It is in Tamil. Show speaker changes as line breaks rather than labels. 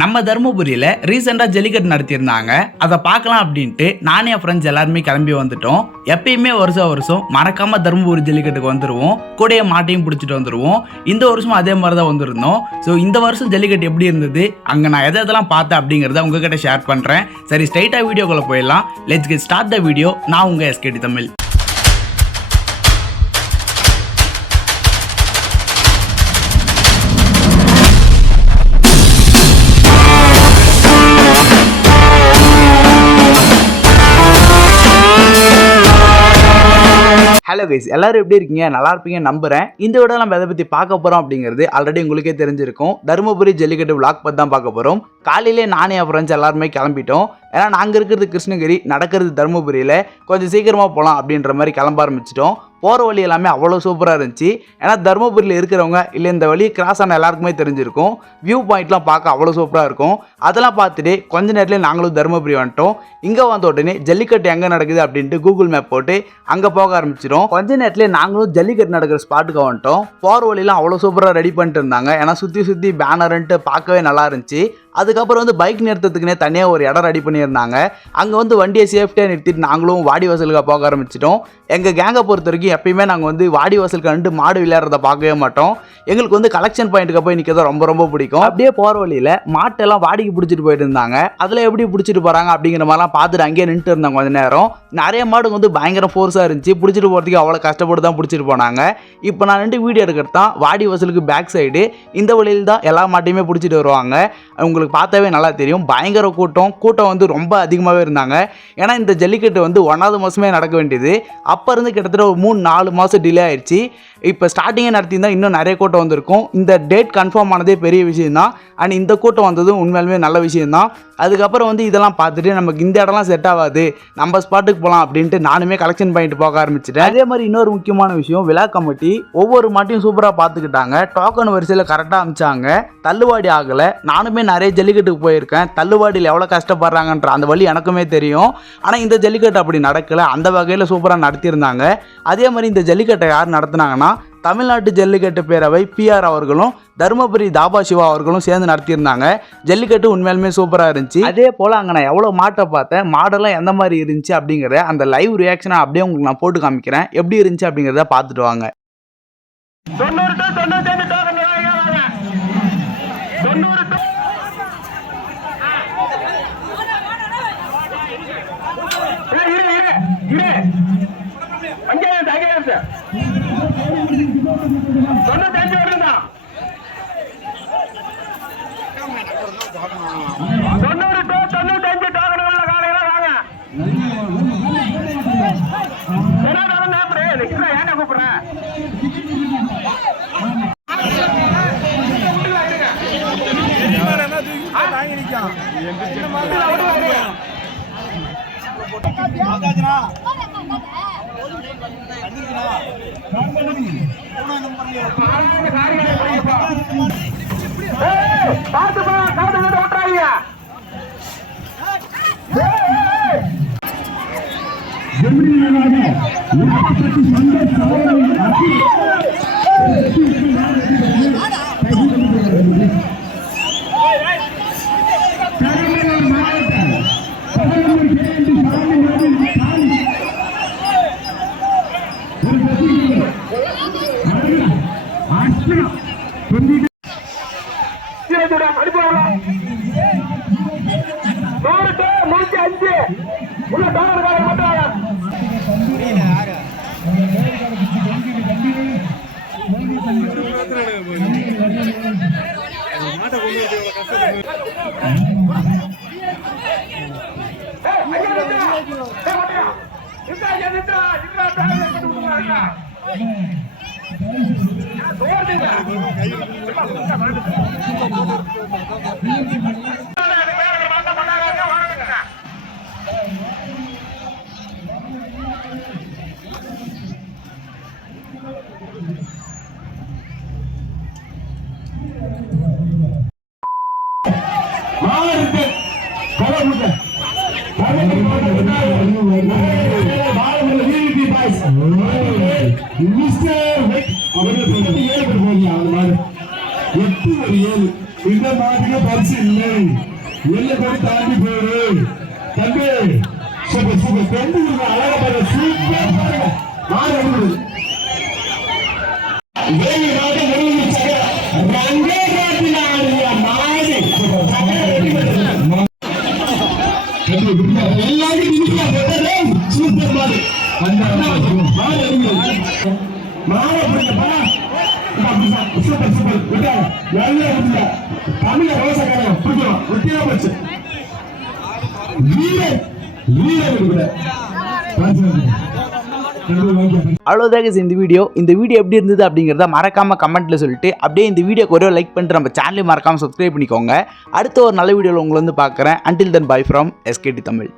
நம்ம தருமபுரியில் ரீசெண்டாக ஜல்லிக்கட்டு நடத்தியிருந்தாங்க. அதை பார்க்கலாம் அப்படின்ட்டு நானே என் ஃப்ரெண்ட்ஸ் எல்லாருமே கிளம்பி வந்துட்டோம். எப்பயுமே வருஷம் வருஷம் மறக்காம தருமபுரி ஜல்லிக்கட்டுக்கு வந்துடுவோம் கூடைய மாட்டையும் பிடிச்சிட்டு வந்துடுவோம் இந்த வருஷமும் அதே மாதிரி தான் வந்திருந்தோம். ஸோ இந்த வருஷம் ஜல்லிக்கட்டு எப்படி இருந்தது? அங்கே நான் எதை எதெல்லாம் பார்த்தேன் அப்படிங்கிறத உங்ககிட்ட ஷேர் பண்ணுறேன் சரி ஸ்ட்ரைட்டாக வீடியோக்குள்ளே போயிடலாம். Let's get start the video நான் உங்கள் எஸ்கேடி தமிழ். ஹலோ கைஸ் எல்லாரும் எப்படி இருக்கீங்க? நல்லா இருப்பீங்க நம்புறேன். இந்த விட நம்ம எதை பற்றி பார்க்க போகிறோம் அப்படிங்கிறது ஆல்ரெடி உங்களுக்கே தெரிஞ்சிருக்கும். தருமபுரி ஜல்லிக்கட்டு விளாக் பற்றி தான் பார்க்க போகிறோம் காலையிலே நானே என் ஃப்ரெண்ட்ஸ் எல்லாருமே கிளம்பிட்டோம். ஏன்னா நாங்கள் இருக்கிறது கிருஷ்ணகிரி நடக்கிறது தருமபுரியில் கொஞ்சம் சீக்கிரமாக போகலாம் அப்படின்ற மாதிரி கிளம்ப ஆரம்பிச்சிட்டோம். போகிற வழி எல்லாமே அவ்வளோ சூப்பராக இருந்துச்சு. ஏன்னா தருமபுரியில் இருக்கிறவங்க இல்லை இந்த வழி கிராஸ் ஆன எல்லாருக்குமே தெரிஞ்சிருக்கும். வியூ பாயிண்ட்லாம் பார்க்க அவ்வளோ சூப்பராக இருக்கும். அதெல்லாம் பார்த்துட்டு கொஞ்ச நேரத்துலேயே நாங்களும் தருமபுரி வந்துட்டோம். இங்கே வந்த உடனே ஜல்லிக்கட்டு எங்கே நடக்குது அப்படின்ட்டு கூகுள் மேப் போட்டு அங்கே போக ஆரம்பிச்சிடும் கொஞ்ச நேரத்தில் நாங்களும் ஜல்லிக்கட்டு நடக்கிற ஸ்பாட்டுக்கு வந்துட்டோம். போகிற வழியெல்லாம் அவ்வளோ சூப்பராக ரெடி பண்ணிட்டு இருந்தாங்க. ஏன்னா சுற்றி சுற்றி பேனருன்ட்டு பார்க்கவே நல்லா இருந்துச்சு. அதுக்கப்புறம் வந்து பைக் நிறுத்தத்துக்குனே தனியாக ஒரு இடம் ரெடி பண்ணியிருந்தாங்க. அங்கே வந்து வண்டியை சேஃப்டியாக நிறுத்திட்டு நாங்களும் வாடி வாசலுக்கு போக ஆரம்பிச்சிட்டோம். எங்கள் கேங்கை பொறுத்த வரைக்கும் எப்பயுமே நாங்கள் வந்து வாடி வாசல் கண்டு மாடு விளையாடுறத பார்க்கவே மாட்டோம். எங்களுக்கு வந்து கலெக்ஷன் பாயிண்ட்டுக்கு போய் நிற்கிறது ரொம்ப ரொம்ப பிடிக்கும். அப்படியே போகிற வழியில் மாட்டெல்லாம் வாடிக்கு பிடிச்சிட்டு போயிட்டு இருந்தாங்க அதில் எப்படி பிடிச்சிட்டு போகிறாங்க அப்படிங்கிற மாதிரிலாம் பார்த்துட்டு அங்கேயே நின்றுட்டு இருந்தாங்க கொஞ்ச நேரம். நிறைய மாடுங்க வந்து பயங்கர ஃபோர்ஸாக இருந்துச்சு. பிடிச்சிட்டு போகிறதுக்கு அவ்வளோ கஷ்டப்பட்டு தான் பிடிச்சிட்டு போனாங்க. இப்போ நான் நின்று வீடியோ எடுக்கிறது தான் வாடி வாசலுக்கு பேக் சைடு இந்த வழியில் தான் எல்லா மாட்டையுமே பிடிச்சிட்டு வருவாங்க. உங்களுக்கு பார்த்தாவே நல்லா தெரியும். பயங்கர கூட்டம். கூட்டம் வந்து ரொம்ப அதிகமாகவே இருந்தாங்க. ஏன்னா இந்த ஜல்லிக்கட்டு வந்து ஒன்றாவது மாதமே நடக்க வேண்டியது. அப்போ இருந்து கிட்டத்தட்ட ஒரு மூணு நாலு மாதம் டிலே ஆயிடுச்சு இப்போ ஸ்டார்டிங்கே நடத்தியிருந்தால் இன்னும் நிறைய கூட்டம் வந்திருக்கும். இந்த டேட் கன்ஃபார்ம் ஆனதே பெரிய விஷயம் தான் அண்ட் இந்த கூட்டம் வந்ததும் உண்மையாலுமே நல்ல விஷயம் தான் அதுக்கப்புறம் வந்து இதெல்லாம் பார்த்துட்டு நமக்கு இந்த இடம்லாம் செட் ஆகாது. நம்ம ஸ்பாட்டுக்கு போகலாம் அப்படின்ட்டு நானுமே கலெக்ஷன் பண்ணிட்டு போக ஆரம்பிச்சிட்டேன். அதே மாதிரி இன்னொரு முக்கியமான விஷயம் விழா கமிட்டி. ஒவ்வொரு மாட்டையும் சூப்பராக பார்த்துக்கிட்டாங்க. டோக்கன் வரிசையில் கரெக்டாக அமிச்சாங்க. தள்ளுவாடி ஆகலை. நானுமே நிறைய ஜல்லிக்கட்டுக்கு போயிருக்கேன். தள்ளுவாடியில் எவ்வளோ கஷ்டப்படுறாங்கன்ற அந்த வழி எனக்குமே தெரியும். ஆனால் இந்த ஜல்லிக்கட்டு அப்படி நடக்கலை. அந்த வகையில் சூப்பராக நடத்தியிருந்தாங்க. அதே மாதிரி இந்த ஜல்லிக்கட்டை யார் நடத்தினாங்கன்னா தமிழ்நாட்டு ஜல்லிக்கட்டு பேரவை பிஆர் அவர்களும் தருமபுரி தாபா சிவா அவர்களும் சேர்ந்து நடத்தியிருந்தாங்க. ஜல்லிக்கட்டு உண்மையாலுமே சூப்பராக இருந்துச்சு. அதே போல் அங்கே நான் எவ்வளோ மாட்டை பார்த்தேன் மாடெல்லாம் எந்த மாதிரி இருந்துச்சு அப்படிங்கிறத அந்த லைவ் ரியாக்ஷனை அப்படியே உங்களுக்கு நான் போட்டு காமிக்கிறேன். எப்படி இருந்துச்சு அப்படிங்கிறத பார்த்துட்டு வாங்க.
தொண்ணூறு தொண்ணூத்தஞ்சு டோக்கன் வாங்க வாங்க தொண்ணூறு டு ஏய், இரு இரு இரு அங்கே இருந்து அங்கே இருந்து தொண்ணூத்தஞ்சு வருதுண்ணா தொண்ணூறு டு தொண்ணூத்தஞ்சு டோக்கன் காலையில வாங்க. என்ன டோக்கன் ஏன்டா கூப்பிடுறேன் போ, காத்து கிட்ட விட்டுறாதீங்க. ஏய், அங்கே நிறுத்துடா. ஏய்,
எட்டு ஒரு ஏழு. இந்த மாட்டுக்கு பரிசு இல்லை. எல்லை கொடி தாண்டி போயிரு. தம்பி சூப்பர் சூப்பர். தம்பி அழகா எல்லாரும் சூப்பர் மாடு அந்த மாடு மாடு சூப்பர் சூப்பர் விட்டாங்க எல்லாம் விட்டுங்க தமிழ ரோசக்காரன் பிடிக்கலாம் விட்டியா போச்சு வீரர் வீரர் கூட
அவ்வளோதாக இந்த வீடியோ இந்த வீடியோ எப்படி இருந்தது அப்படிங்கிறத மறக்காம கமெண்ட்ல சொல்லிட்டு அப்படியே இந்த வீடியோக்கு ஒரே லைக் பண்ணிட்டு நம்ம சேனலையும் மறக்காம சப்ஸ்கிரைப் பண்ணிக்கோங்க. அடுத்த ஒரு நல்ல வீடியோவில் உங்களை வந்து பார்க்குறேன். Until then bye from SKD Tamil